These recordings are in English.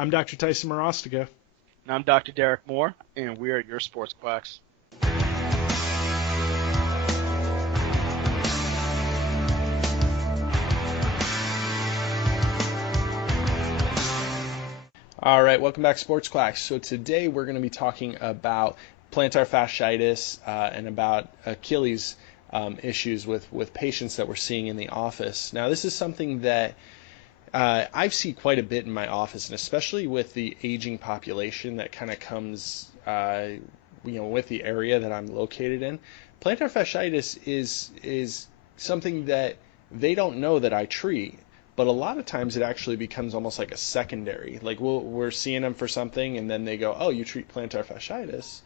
I'm Dr. Tyson Morostica. And I'm Dr. Derek Moore, and we are your sports quacks. All right, welcome back, Sports Quacks. So today we're going to be talking about plantar fasciitis and about Achilles issues with patients that we're seeing in the office. Now, this is something that I see quite a bit in my office, and especially with the aging population that kind of comes, with the area that I'm located in. Plantar fasciitis is something that they don't know that I treat, but a lot of times it actually becomes almost like a secondary. Like we're seeing them for something, and then they go, "Oh, you treat plantar fasciitis,"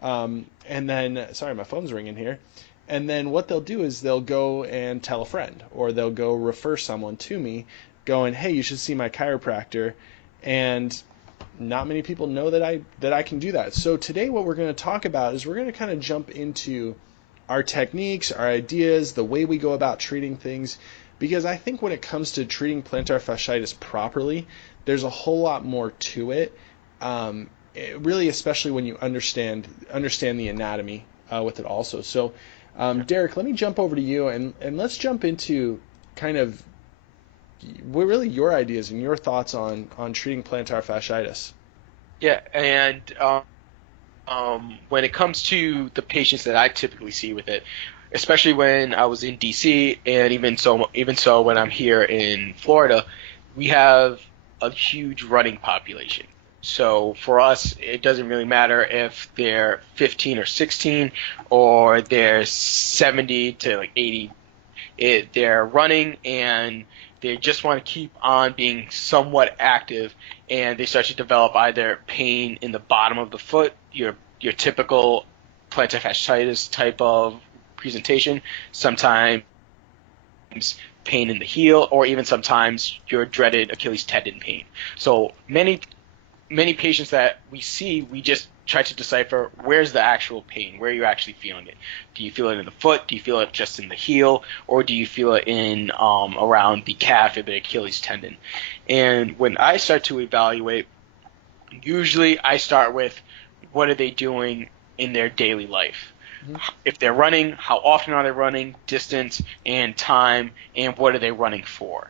and then sorry, my phone's ringing here. And then what they'll do is they'll go and tell a friend, or they'll go refer someone to me, going, "Hey, you should see my chiropractor," and not many people know that I can do that. So today what we're going to talk about is we're going to kind of jump into our techniques, our ideas, the way we go about treating things, because I think when it comes to treating plantar fasciitis properly, there's a whole lot more to it. Really, especially when you understand the anatomy with it also. So, Derek, let me jump over to you and let's jump into kind of really your ideas and your thoughts on treating plantar fasciitis. Yeah, and when it comes to the patients that I typically see with it, especially when I was in DC, and even so when I'm here in Florida, we have a huge running population. So for us, it doesn't really matter if they're 15 or 16 or they're 70 to like 80. They're running and they just want to keep on being somewhat active, and they start to develop either pain in the bottom of the foot, your typical plantar fasciitis type of presentation, sometimes pain in the heel, or even sometimes your dreaded Achilles tendon pain. So many patients that we see, we just try to decipher where's the actual pain, where are you actually feeling it. Do you feel it in the foot? Do you feel it just in the heel? Or do you feel it in around the calf or the Achilles tendon? And when I start to evaluate, usually I start with what are they doing in their daily life. Mm-hmm. If they're running, how often are they running, distance and time, and what are they running for?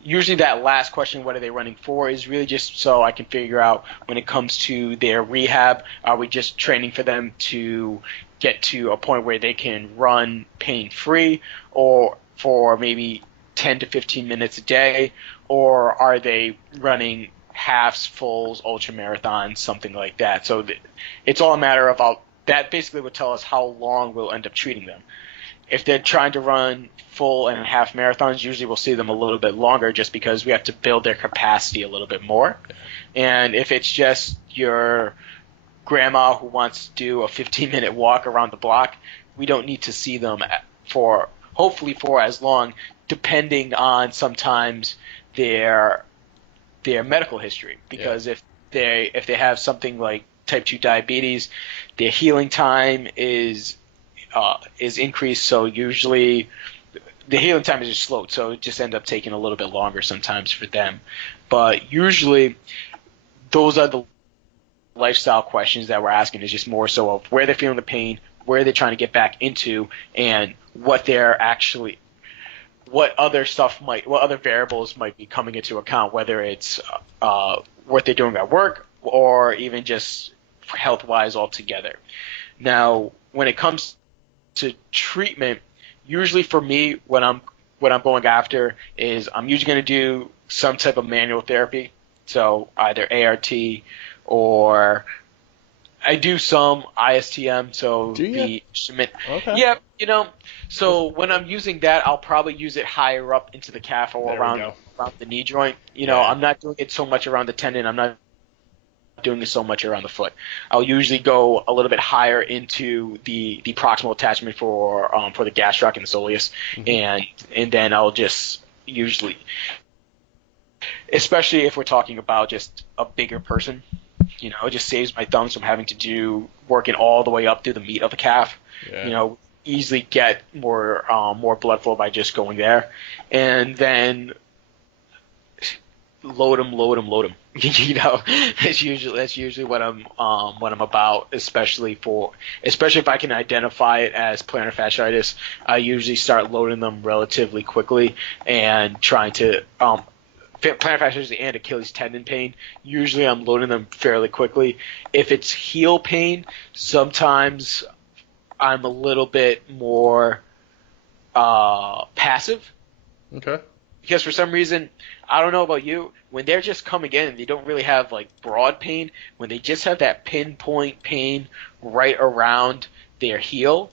Usually that last question, what are they running for, is really just so I can figure out when it comes to their rehab, are we just training for them to get to a point where they can run pain-free, or for maybe 10 to 15 minutes a day, or are they running halves, fulls, ultra marathons, something like that. So it's all a matter of that basically would tell us how long we'll end up treating them. If they're trying to run full and half marathons, usually we'll see them a little bit longer just because we have to build their capacity a little bit more. And if it's just your grandma who wants to do a 15-minute walk around the block, we don't need to see them hopefully for as long, depending on sometimes their medical history. Because if they have something like type 2 diabetes, their healing time is increased, so usually the healing time is just slowed, so it just ends up taking a little bit longer sometimes for them. But usually those are the lifestyle questions that we're asking, is just more so of where they're feeling the pain, where they're trying to get back into, and what other variables might be coming into account, whether it's what they're doing at work or even just health-wise altogether. Now, when it comes to treatment, usually for me, what I'm going after is I'm usually going to do some type of manual therapy, so either ART or I do some ISTM, so the instrument. Okay. Yeah, so when I'm using that, I'll probably use it higher up into the calf or around the knee joint. I'm not doing it so much around the tendon. I'm not doing it so much around the foot. I'll usually go a little bit higher into the proximal attachment for the gastroc and the soleus, mm-hmm. and then I'll just usually, especially if we're talking about just a bigger person, it just saves my thumbs from having to do working all the way up through the meat of the calf. Yeah. Easily get more blood flow by just going there, and then load them, load them, load them. That's usually what I'm about, especially if I can identify it as plantar fasciitis. I usually start loading them relatively quickly and trying to plantar fasciitis and Achilles tendon pain. Usually I'm loading them fairly quickly. If it's heel pain, sometimes I'm a little bit more passive. Okay. Because for some reason, I don't know about you, when they're just coming in and they don't really have like broad pain, when they just have that pinpoint pain right around their heel,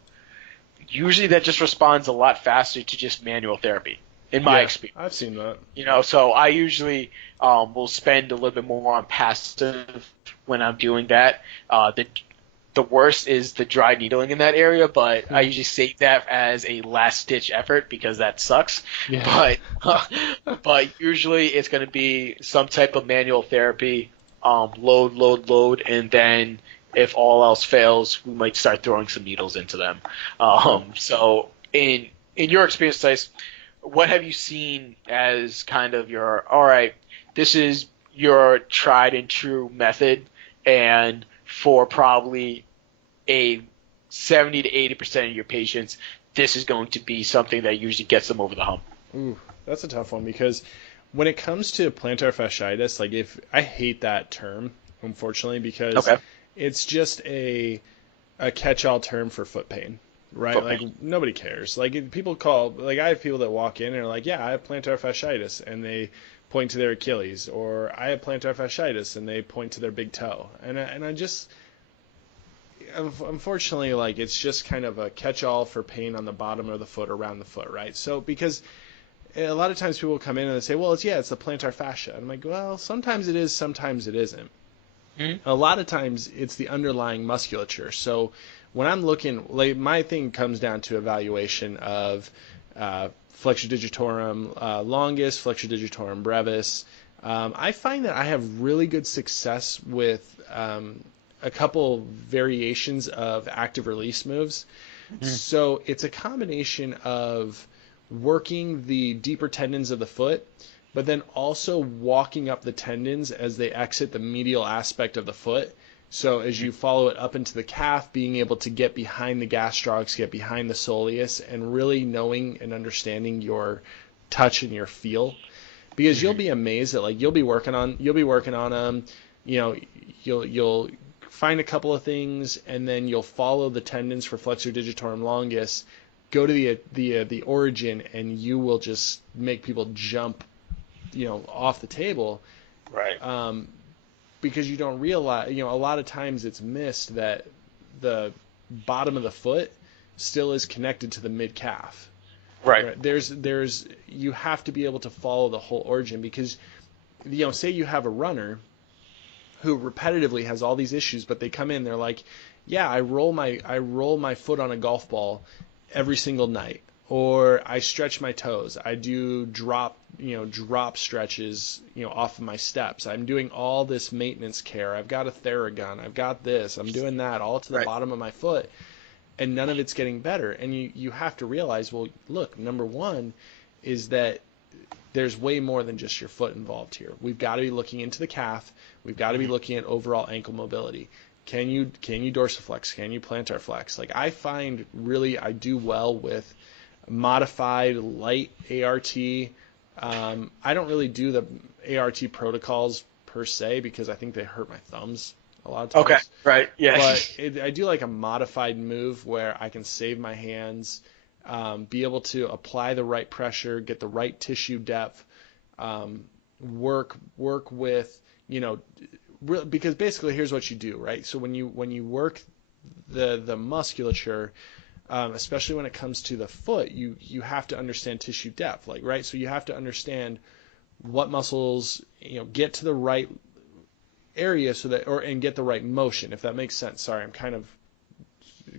usually that just responds a lot faster to just manual therapy, in my Yeah, experience. I've seen that. So I usually will spend a little bit more on passive when I'm doing that. The worst is the dry needling in that area, but I Hmm. usually save that as a last ditch effort because that sucks. Yeah. But but usually it's going to be some type of manual therapy, load, load, load, and then if all else fails, we might start throwing some needles into them. Okay. So in your experience, Tice, what have you seen as kind of your all right? This is your tried and true method, and for probably a 70 to 80% of your patients, this is going to be something that usually gets them over the hump. Ooh, that's a tough one because when it comes to plantar fasciitis, like if I hate that term, unfortunately, because Okay. it's just a catch-all term for foot pain, right? Foot Like pain. nobody cares. Like people call, like I have people that walk in and are like, yeah, I have plantar fasciitis, and they point to their Achilles, or I have plantar fasciitis, and they point to their big toe, and I just unfortunately, like it's just kind of a catch-all for pain on the bottom of the foot, around the foot, right? So because a lot of times people come in and they say, well, it's the plantar fascia. And I'm like, well, sometimes it is, sometimes it isn't. Mm-hmm. A lot of times it's the underlying musculature. So when I'm looking, like my thing comes down to evaluation of flexor digitorum longus, flexor digitorum brevis. I find that I have really good success with a couple variations of active release moves. So it's a combination of working the deeper tendons of the foot, but then also walking up the tendons as they exit the medial aspect of the foot. So as you follow it up into the calf, being able to get behind the gastrocs, get behind the soleus, and really knowing and understanding your touch and your feel, because you'll Mm-hmm. be amazed that like you'll be working on them, you know, you'll find a couple of things and then you'll follow the tendons for flexor digitorum longus, go to the origin, and you will just make people jump, off the table, Right. um, because you don't realize, a lot of times it's missed that the bottom of the foot still is connected to the mid calf. Right. Right? There's you have to be able to follow the whole origin because say you have a runner who repetitively has all these issues, but they come in, they're like, yeah, I roll my foot on a golf ball every single night, or I stretch my toes, I do drop stretches, off of my steps. I'm doing all this maintenance care. I've got a Theragun. I've got this. I'm doing that all to the Right. bottom of my foot, and none of it's getting better. And you have to realize, well, look, number one is that there's way more than just your foot involved here. We've got to be looking into the calf. We've got to be Mm-hmm. looking at overall ankle mobility. Can you dorsiflex? Can you plantar flex? Like I find really I do well with modified light ART. I don't really do the ART protocols per se because I think they hurt my thumbs a lot of Okay. times. Right. Yeah. But I do like a modified move where I can save my hands, be able to apply the right pressure, get the right tissue depth, work with, because basically here's what you do, right? So when you work the musculature, especially when it comes to the foot, you have to understand tissue depth, like right. So you have to understand what muscles get to the right area and get the right motion, if that makes sense. Sorry, I'm kind of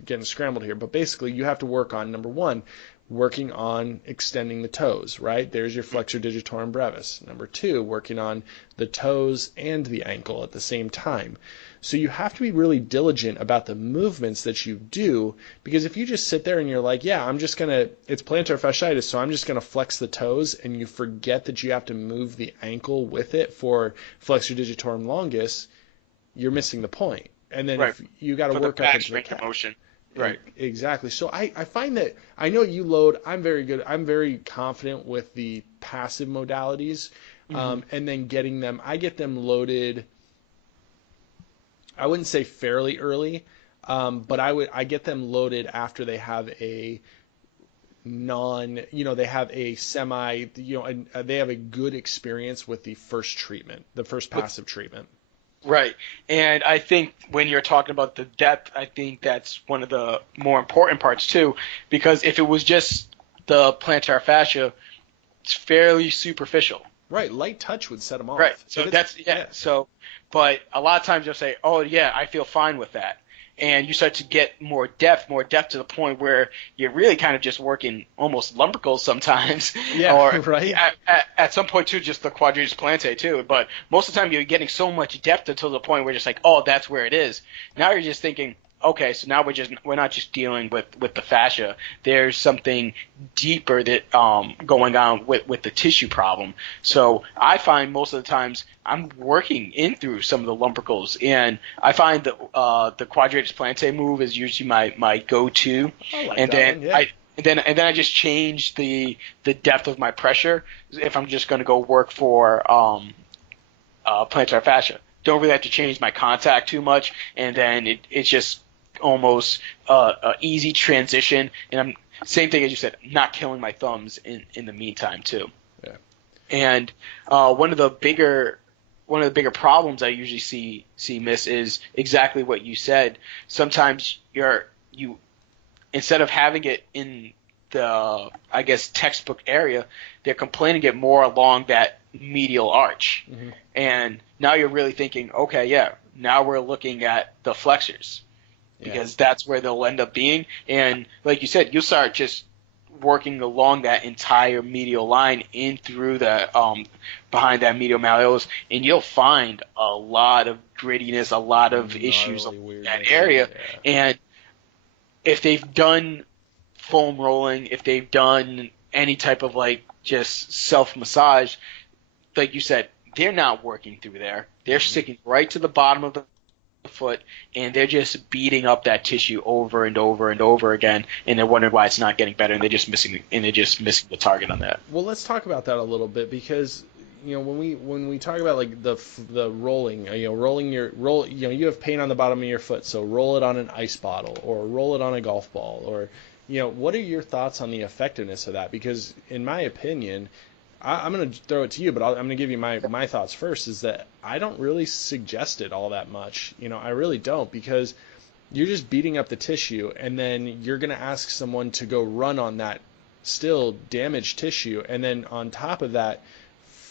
getting scrambled here, but basically you have to work on number one, working on extending the toes, right? There's your flexor digitorum brevis. Number two, working on the toes and the ankle at the same time. So you have to be really diligent about the movements that you do, because if you just sit there and you're like, yeah, it's plantar fasciitis, so I'm just going to flex the toes, and you forget that you have to move the ankle with it for flexor digitorum longus, you're missing the point. And then Right. if you got to For the work up into the range of calf. motion. Right. Exactly. So I find that I know you load. I'm very good. I'm very confident with the passive modalities, and then getting them. I get them loaded. I wouldn't say fairly early, but I get them loaded after they have a they have a semi, they have a good experience with the first treatment, the first passive treatment. Right. And I think when you're talking about the depth, I think that's one of the more important parts too, because if it was just the plantar fascia, it's fairly superficial. Right. Light touch would set them off. Right. So So, but a lot of times you'll say, oh yeah, I feel fine with that. And you start to get more depth to the point where you're really kind of just working almost lumbricals sometimes. Yeah, or right. At some point too, just the quadratus plantae too. But most of the time you're getting so much depth until the point where you're just like, oh, that's where it is. Now you're just thinking, okay, so now we're not just dealing with the fascia. There's something deeper that going on with the tissue problem. So I find most of the times I'm working in through some of the lumbricals, and I find that the quadratus plantae move is usually my go-to. And then I just change the depth of my pressure if I'm just going to go work for plantar fascia. Don't really have to change my contact too much, and then it's just almost a easy transition. And I'm same thing as you said, not killing my thumbs in the meantime too. Yeah. And one of the bigger problems I usually see miss is exactly what you said. Sometimes you instead of having it in the, I guess, textbook area, they're complaining it more along that medial arch. Mm-hmm. And now you're really thinking, okay, yeah, now we're looking at the flexors, because that's where they'll end up being. And like you said, you'll start just working along that entire medial line in through the behind that medial malleolus, and you'll find a lot of grittiness, a lot of issues in that area. Yeah. And if they've done foam rolling, if they've done any type of like just self massage, like you said, they're not working through there. They're sticking right to the bottom of the foot, and they're just beating up that tissue over and over and over again, and they're wondering why it's not getting better, and they're just missing the target on that. Well, let's talk about that a little bit, because when we talk about like the rolling, you have pain on the bottom of your foot, so roll it on an ice bottle or roll it on a golf ball, or what are your thoughts on the effectiveness of that? Because in my opinion, I'm going to throw it to you, but I'm going to give you my thoughts first, is that I don't really suggest it all that much. I really don't, because you're just beating up the tissue, and then you're going to ask someone to go run on that still damaged tissue, and then on top of that,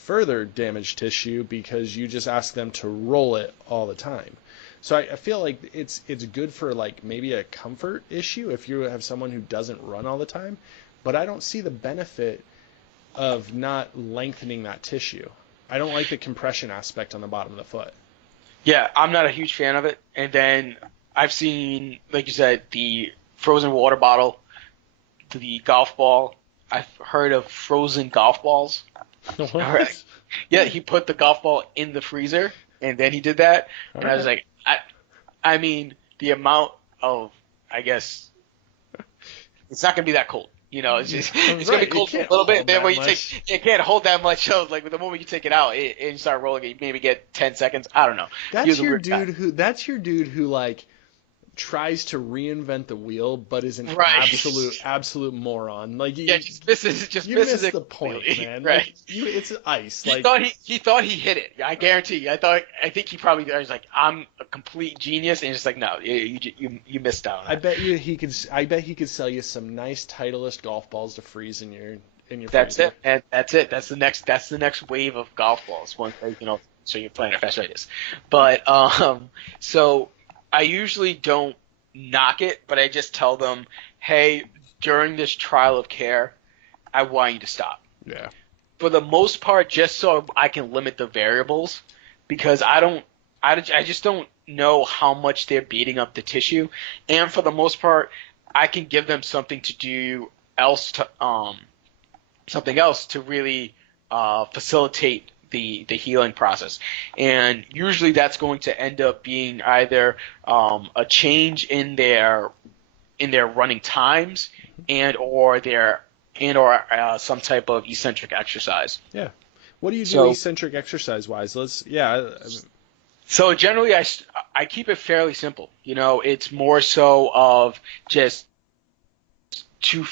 further damaged tissue, because you just ask them to roll it all the time. So I feel like it's good for like maybe a comfort issue if you have someone who doesn't run all the time, but I don't see the benefit of not lengthening that tissue. I don't like the compression aspect on the bottom of the foot. Yeah, I'm not a huge fan of it. And then I've seen, like you said, the frozen water bottle, the golf ball. I've heard of frozen golf balls. What? Yeah, he put the golf ball in the freezer, and then he did that. And I was like, I mean, the amount of, I guess, it's not going to be that cold. It's just it's gonna be cold for a little bit. Then when you can't hold that much. So like the moment you take it out and you start rolling it, you maybe get 10 seconds. I don't know. That's your dude who like tries to reinvent the wheel, but is an absolute moron. Like you misses the point, man. Right. Like, it's ice. He thought he hit it. I guarantee you. I think he probably was like, I'm a complete genius, and just like, no, you missed out on that. I bet he could sell you some nice Titleist golf balls to freeze in your That's freezer. it. And that's it. That's the next wave of golf balls. Once so you're plantar fasciitis. But so I usually don't knock it, but I just tell them, hey, during this trial of care, I want you to stop. Yeah. For the most part, just so I can limit the variables, because I just don't know how much they're beating up the tissue, and for the most part, I can give them something to do something else to really facilitate the healing process. And usually that's going to end up being either a change in their running times and or some type of eccentric exercise. Yeah. What do you do So eccentric exercise wise? Yeah. so generally I keep it fairly simple. It's more so of just to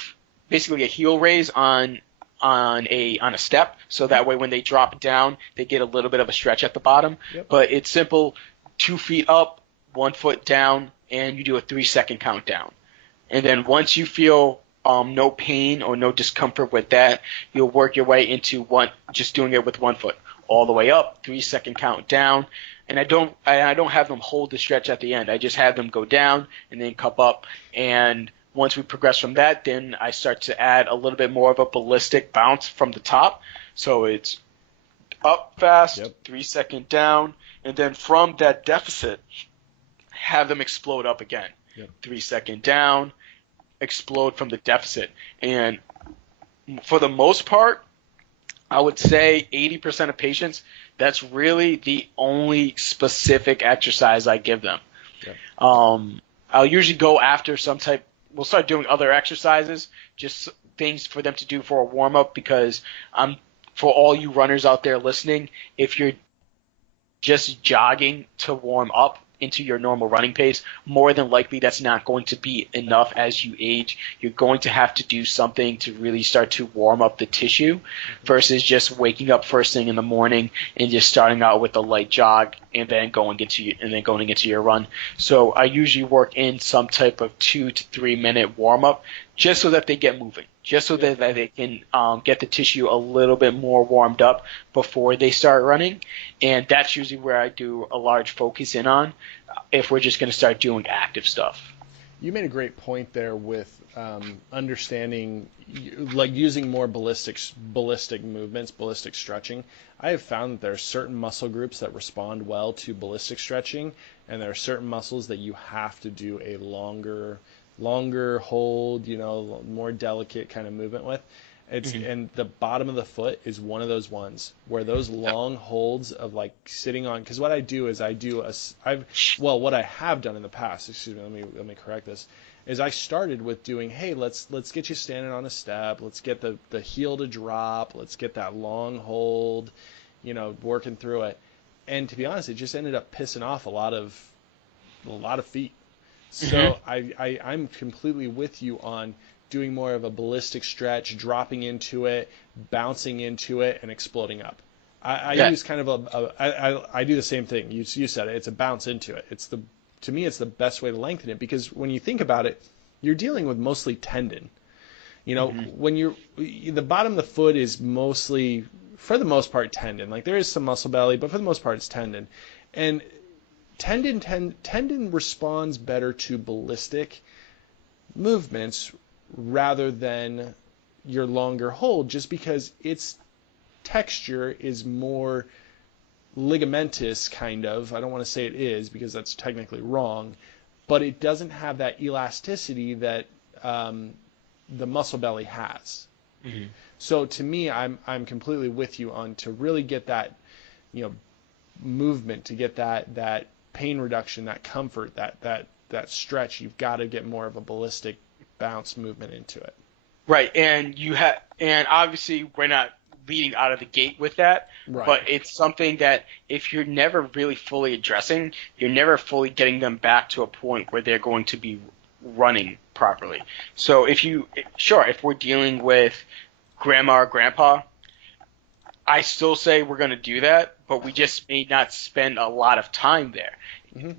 basically a heel raise on a step, so that way when they drop down, they get a little bit of a stretch at the bottom. Yep. But it's simple: 2 feet up, 1 foot down, and you do a 3-second countdown. And then once you feel no pain or no discomfort with that, you'll work your way into just doing it with 1 foot all the way up, 3-second count down. And I don't have them hold the stretch at the end. I just have them go down and then cup up. And once we progress from that, then I start to add a little bit more of a ballistic bounce from the top. So it's up fast, Yep. 3-second down, and then from that deficit, have them explode up again. Yep. 3-second down, explode from the deficit. And for the most part, I would say 80% of patients, that's really the only specific exercise I give them. Yep. I'll usually go after we'll start doing other exercises, just things for them to do for a warm-up, because for all you runners out there listening, if you're just jogging to warm up into your normal running pace, more than likely that's not going to be enough as you age. You're going to have to do something to really start to warm up the tissue versus just waking up first thing in the morning and just starting out with a light jog and then going into your run. So I usually work in some type of 2 to 3 minute warm up just so that they get moving, just so that they can get the tissue a little bit more warmed up before they start running. And that's usually where I do a large focus in on if we're just going to start doing active stuff. You made a great point there with understanding, like using more ballistic movements, ballistic stretching. I have found that there are certain muscle groups that respond well to ballistic stretching, and there are certain muscles that you have to do a longer hold, more delicate kind of movement with. And the bottom of the foot is one of those ones where those long holds of like sitting on, because what I do is what I have done in the past, excuse me, let me correct this, is I started with doing, hey, let's get you standing on a step, let's get the heel to drop, let's get that long hold, working through it. And to be honest, it just ended up pissing off a lot of feet. So I'm completely with you on doing more of a ballistic stretch, dropping into it, bouncing into it, and exploding up. I use kind of I do the same thing. You said it. It's a bounce into it. To me, it's the best way to lengthen it, because when you think about it, you're dealing with mostly tendon. When the bottom of the foot is mostly, for the most part, tendon. Like there is some muscle belly, but for the most part, it's tendon. And tendon responds better to ballistic movements rather than your longer hold, just because its texture is more ligamentous, kind of. I don't want to say it is, because that's technically wrong, but it doesn't have that elasticity that the muscle belly has. So to me, I'm completely with you on, to really get that movement, to get that pain reduction, that comfort, that stretch, you've got to get more of a ballistic bounce movement into it. Right, and obviously we're not leading out of the gate with that, right. But it's something that if you're never really fully addressing, you're never fully getting them back to a point where they're going to be running properly. So if we're dealing with grandma or grandpa, I still say we're going to do that, but we just may not spend a lot of time there.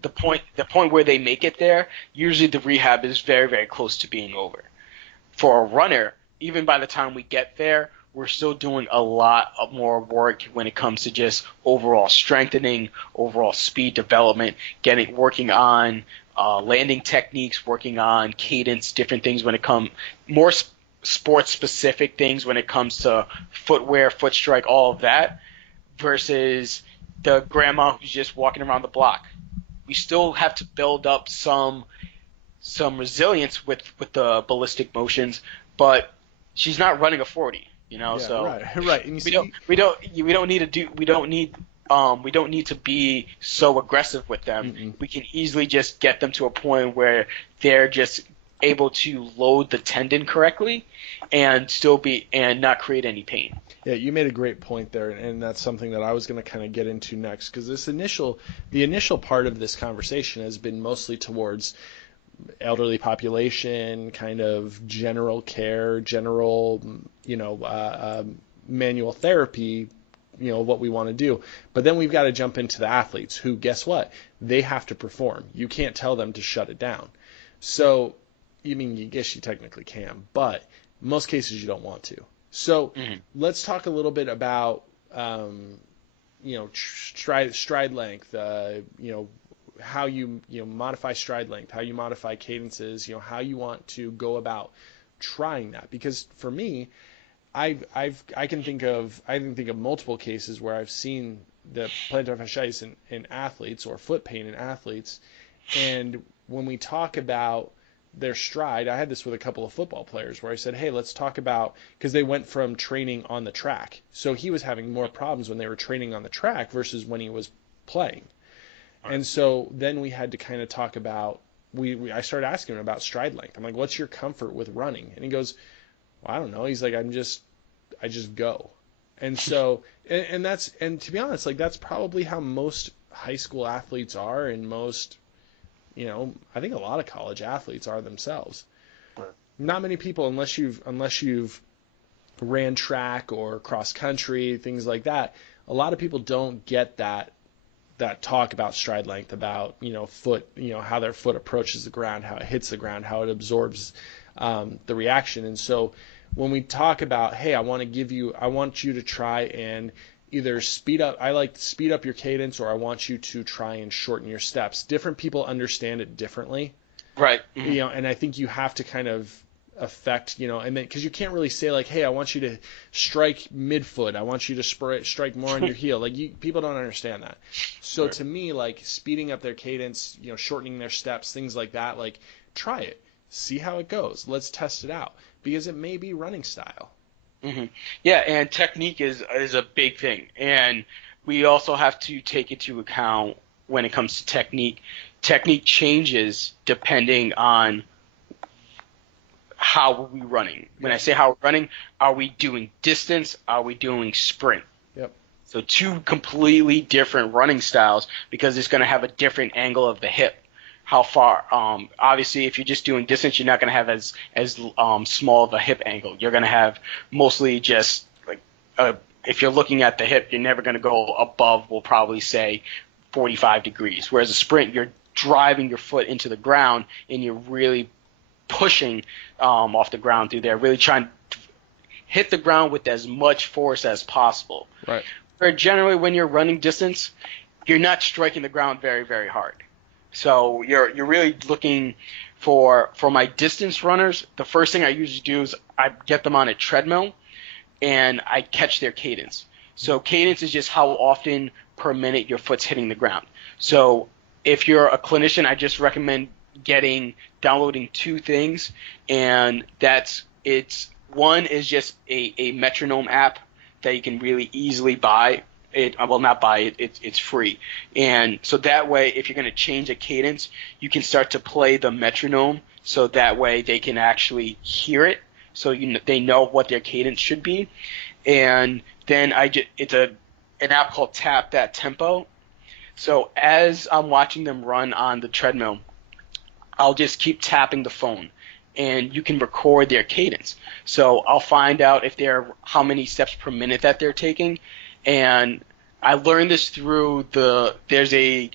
The point where they make it there, usually the rehab is very, very close to being over. For a runner, even by the time we get there, we're still doing a lot of more work when it comes to just overall strengthening, overall speed development, working on landing techniques, working on cadence, different things when it comes more sports specific things when it comes to footwear, foot strike, all of that, versus the grandma who's just walking around the block. We still have to build up some resilience with the ballistic motions, but she's not running a 40, Yeah, so right. And you see, we don't need to be so aggressive with them. We can easily just get them to a point where they're just able to load the tendon correctly and not create any pain. yeah, you made a great point there, and that's something that I was going to kind of get into next, because the initial part of this conversation has been mostly towards elderly population, kind of general care, general, manual therapy, what we want to do. But then we've got to jump into the athletes who, guess what? They have to perform. You can't tell them to shut it down. So, I guess you technically can, but in most cases you don't want to. So let's talk a little bit about, stride length, how you modify stride length, how you modify cadences, how you want to go about trying that. Because for me, I can think of multiple cases where I've seen the plantar fasciitis in athletes, or foot pain in athletes, and when we talk about their stride, I had this with a couple of football players where I said, hey, let's talk about, because they went from training on the track. So he was having more problems when they were training on the track versus when he was playing. And so then we had to kind of talk about, I started asking him about stride length. I'm like, what's your comfort with running? And he goes, well, I don't know. He's like, I just go. And so, and to be honest, like, that's probably how most high school athletes are, and most, I think a lot of college athletes are themselves. Right. Not many people, unless you've ran track or cross country, things like that, a lot of people don't get that talk about stride length, about foot, how their foot approaches the ground, how it hits the ground, how it absorbs the reaction. And so when we talk about, hey, I want you to try and either speed up your cadence, or I want you to try and shorten your steps. Different people understand it differently. Right. And I think you have to kind of affect, and then, because you can't really say like, hey, I want you to strike midfoot, I want you to strike more on your heel. Like, people don't understand that. So to me, like, speeding up their cadence, shortening their steps, things like that, like, try it, see how it goes, let's test it out, because it may be running style. Yeah, and technique is a big thing, and we also have to take into account when it comes to technique. Technique changes depending on how are we running. When I say how we're running, are we doing distance? Are we doing sprint? Yep. So two completely different running styles, because it's going to have a different angle of the hip. How far? Obviously, if you're just doing distance, you're not going to have as small of a hip angle. You're going to have mostly just like if you're looking at the hip, you're never going to go above, we'll probably say, 45 degrees. Whereas a sprint, you're driving your foot into the ground and you're really pushing off the ground through there, really trying to hit the ground with as much force as possible. Right. Where generally when you're running distance, you're not striking the ground very, very hard. So you're really looking for my distance runners. The first thing I usually do is I get them on a treadmill and I catch their cadence. So cadence is just how often per minute your foot's hitting the ground. So if you're a clinician, I just recommend downloading two things, and one is just a metronome app that you can really easily buy. Not buy it, it's free. And so that way, if you're going to change a cadence, you can start to play the metronome, so that way they can actually hear it, so they know what their cadence should be. And then it's an app called Tap That Tempo. So as I'm watching them run on the treadmill, I'll just keep tapping the phone, and you can record their cadence. So I'll find out how many steps per minute that they're taking. And I learned this through there's a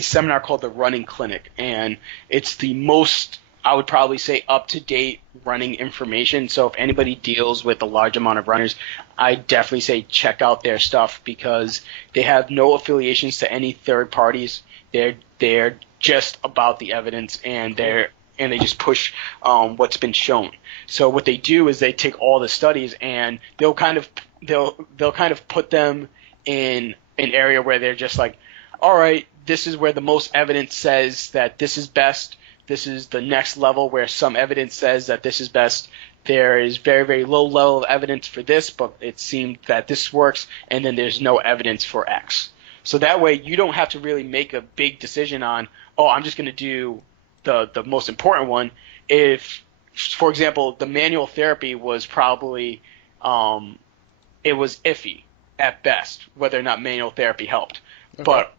seminar called the Running Clinic, and it's the most I would probably say up-to-date running information. So if anybody deals with a large amount of runners, I definitely say check out their stuff because they have no affiliations to any third parties. They're just about the evidence and they just push what's been shown. So what they do is they take all the studies and they'll kind of put them in an area where they're just like, all right, this is where the most evidence says that this is best. This is the next level where some evidence says that this is best. There is very, very low level of evidence for this, but it seemed that this works, and then there's no evidence for X. So that way you don't have to really make a big decision on, oh, I'm just going to do the most important one. If, for example, the manual therapy was probably it was iffy at best whether or not manual therapy helped. Okay. But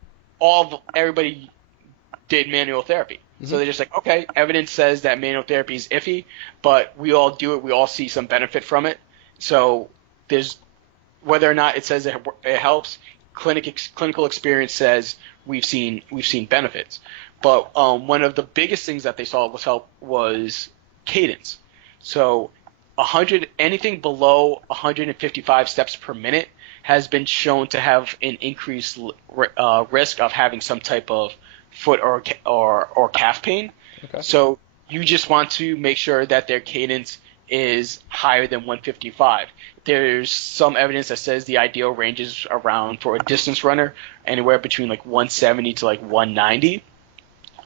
everybody did manual therapy. So they're just like, okay, evidence says that manual therapy is iffy, but we all do it. We all see some benefit from it. So there's whether or not it says it helps, clinical experience says we've seen benefits. But one of the biggest things that they saw was cadence. So anything below 155 steps per minute has been shown to have an increased risk of having some type of foot or calf pain. Okay. So you just want to make sure that their cadence is higher than 155. There's some evidence that says the ideal range is around, for a distance runner, anywhere between like 170 to like 190.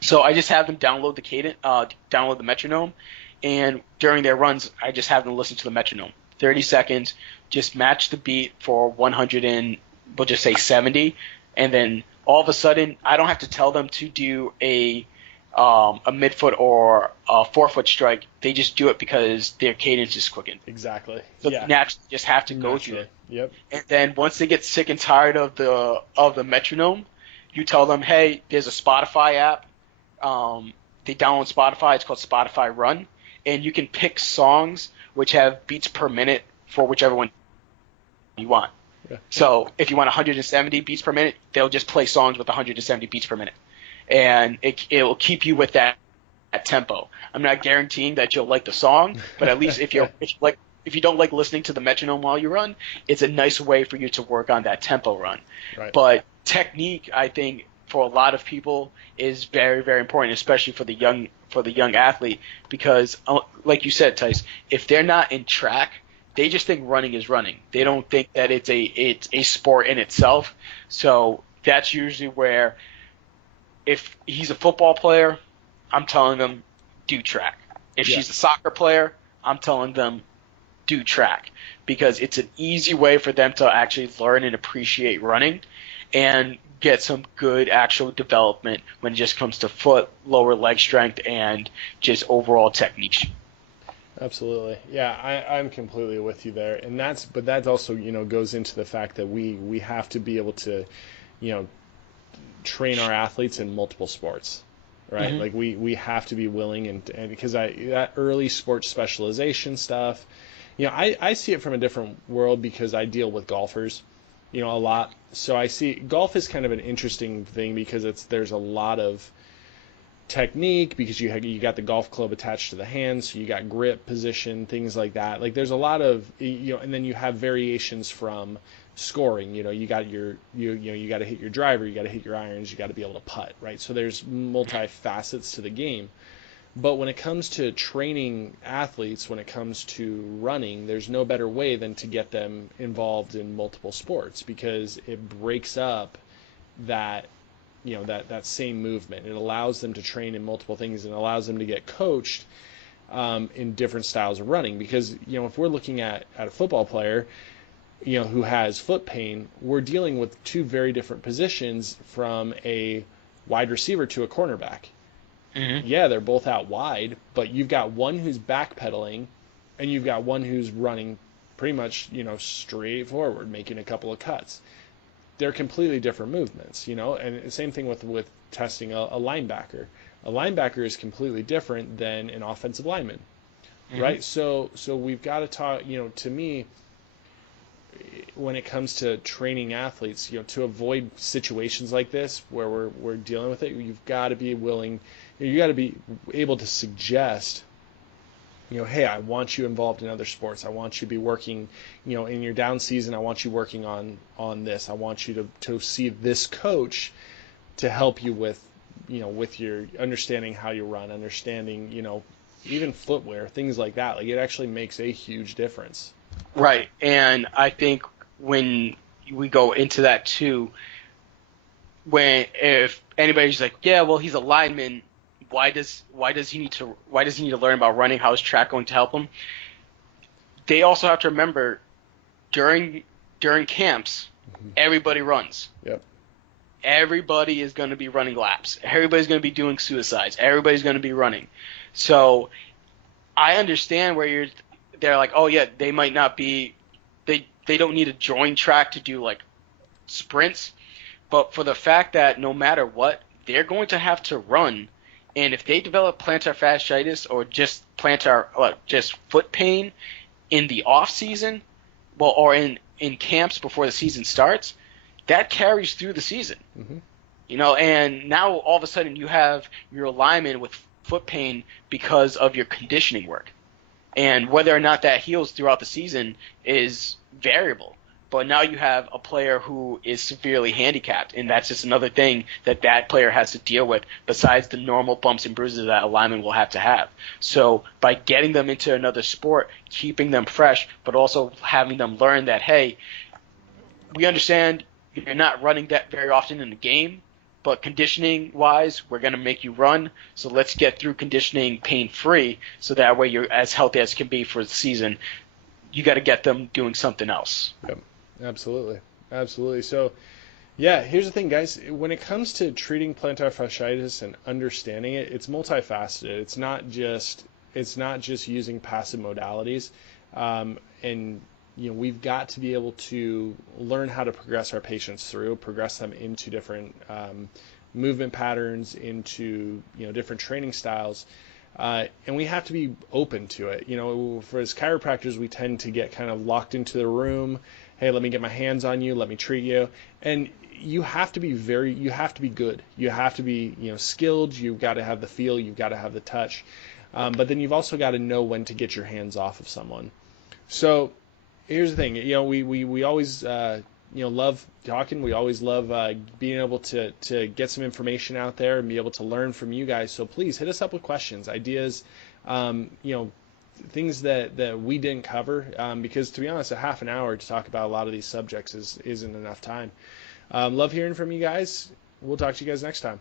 So I just have them download the metronome, and during their runs, I just have them listen to the metronome. 30 seconds, just match the beat for 100 and we'll just say 70, and then all of a sudden, I don't have to tell them to do a midfoot or a forefoot strike. They just do it because their cadence is quickened. Exactly. So they naturally just have to go through it. Yep. And then once they get sick and tired of the metronome, you tell them, hey, there's a Spotify app. They download Spotify. It's called Spotify Run, and you can pick songs which have beats per minute for whichever one you want. Yeah. So if you want 170 beats per minute, they'll just play songs with 170 beats per minute, and it will keep you with that tempo. I'm not guaranteeing that you'll like the song, but at least if you don't like listening to the metronome while you run, it's a nice way for you to work on that tempo run. Right. But technique, I think, for a lot of people is very, very important, especially for the young athlete, because like you said, Tice, if they're not in track, they just think running is running. They don't think that it's a sport in itself. So that's usually where, if he's a football player, I'm telling them do track. If she's a soccer player, I'm telling them do track, because it's an easy way for them to actually learn and appreciate running and get some good actual development when it just comes to foot, lower leg strength, and just overall technique. Absolutely. Yeah, I'm completely with you there. And that's also, goes into the fact that we have to be able to, train our athletes in multiple sports, right? Mm-hmm. Like we have to be willing, and because that early sports specialization stuff, I see it from a different world because I deal with golfers, a lot. So I see golf is kind of an interesting thing because there's a lot of technique, because you got the golf club attached to the hands, so you got grip position, things like that. Like there's a lot of, and then you have variations from scoring. You got you got to hit your driver, you got to hit your irons, you got to be able to putt, right? So there's multi-facets to the game. But when it comes to training athletes, when it comes to running, there's no better way than to get them involved in multiple sports, because it breaks up that that same movement. It allows them to train in multiple things and allows them to get coached in different styles of running. Because if we're looking at a football player who has foot pain, we're dealing with two very different positions, from a wide receiver to a cornerback. Mm-hmm. Yeah, they're both out wide, but you've got one who's backpedaling and you've got one who's running pretty much straight forward, making a couple of cuts. They're completely different movements, and the same thing with testing a linebacker. A linebacker is completely different than an offensive lineman, right? So we've got to talk, to me, when it comes to training athletes, to avoid situations like this where we're dealing with it, you've got to be willing, you got to be able to suggest, hey, I want you involved in other sports. I want you to be working, in your down season. I want you working on this. I want you to see this coach to help you with your understanding how you run, understanding, even footwear, things like that. Like, it actually makes a huge difference. Right. And I think when we go into that too, if anybody's like, yeah, well, he's a lineman, why does he need to learn about running? How is track going to help him? They also have to remember during camps, everybody runs. Yep. Everybody is going to be running laps. Everybody's going to be doing suicides. Everybody's going to be running. So I understand where they're like, oh yeah, they might not be, they don't need to join track to do like sprints, but for the fact that no matter what, they're going to have to run, and if they develop plantar fasciitis or just just foot pain in the off season, or in camps before the season starts, that carries through the season. Mm-hmm. And now all of a sudden you have your lineman with foot pain because of your conditioning work. And whether or not that heals throughout the season is variable. But now you have a player who is severely handicapped, and that's just another thing that player has to deal with besides the normal bumps and bruises that a lineman will have to have. So by getting them into another sport, keeping them fresh, but also having them learn that, hey, we understand you're not running that very often in the game, but conditioning-wise, we're going to make you run, so let's get through conditioning pain-free so that way you're as healthy as can be for the season. You got to get them doing something else. Yep, absolutely. So, yeah, here's the thing, guys. When it comes to treating plantar fasciitis and understanding it, it's multifaceted. It's not just using passive modalities, and we've got to be able to learn how to progress our patients through, progress them into different movement patterns, into different training styles, and we have to be open to it. For as chiropractors, we tend to get kind of locked into the room. Hey, let me get my hands on you, let me treat you, and you have to be good. You have to be skilled. You've got to have the feel. You've got to have the touch, but then you've also got to know when to get your hands off of someone. So here's the thing, we always, love talking. We always love being able to get some information out there and be able to learn from you guys. So please hit us up with questions, ideas, things that we didn't cover, because to be honest, a half an hour to talk about a lot of these subjects isn't enough time. Love hearing from you guys. We'll talk to you guys next time.